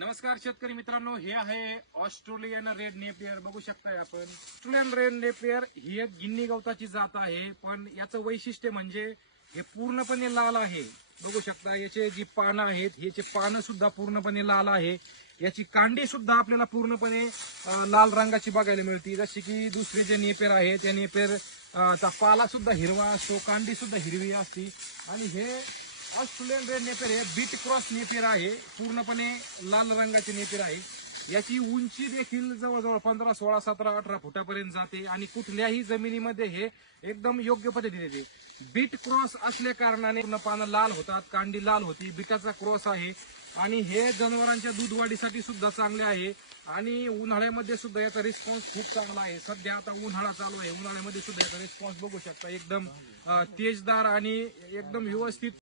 नमस्कार शेतकरी मित्रांनो, हे आहे ऑस्ट्रेलियन रेड नेपियर. बघू शकताय आपण. ऑस्ट्रेलियन रेड नेपियर ही एक गिन्नी गवताची जात आहे, पण याचं वैशिष्ट्य म्हणजे हे पूर्णपणे लाल आहे. बघू शकता याचे जी पानं आहेत, याचे पानं सुद्धा पूर्णपणे लाल आहे. याची कांडी सुद्धा आपल्याला पूर्णपणे लाल रंगाची बघायला मिळते. जशी की दुसरे जे नेपियर आहेत त्या नेपियर चा पाला सुद्धा हिरवा असतो, कांडी सुद्धा हिरवी असते. आणि हे ऑस्ट्रेलियन रेड नेपियर हे बीट क्रॉस नेपियर आहे, पूर्णपणे लाल रंगाचे नेपियर आहे. याची उंची देखील जवळजवळ 15, 16, 17, 18 फुटापर्यंत जाते आणि कुठल्याही जमिनीमध्ये हे एकदम योग्य पद्धतीने येते. बीट क्रॉस असल्या कारणाने पूर्ण पानं लाल होतात, कांडी लाल होती. बीटाचा क्रॉस आहे आणि हे जनावरांच्या दूध वाढीसाठी सुद्धा चांगले आहे. आणि उन्हाळ्यामध्ये सुद्धा याचा रिस्पॉन्स खूप चांगला आहे. सध्या आता उन्हाळा चालू आहे, उन्हाळ्यामध्ये सुद्धा याचा रिस्पॉन्स बघू शकता, एकदम तेजदार आणि एकदम व्यवस्थित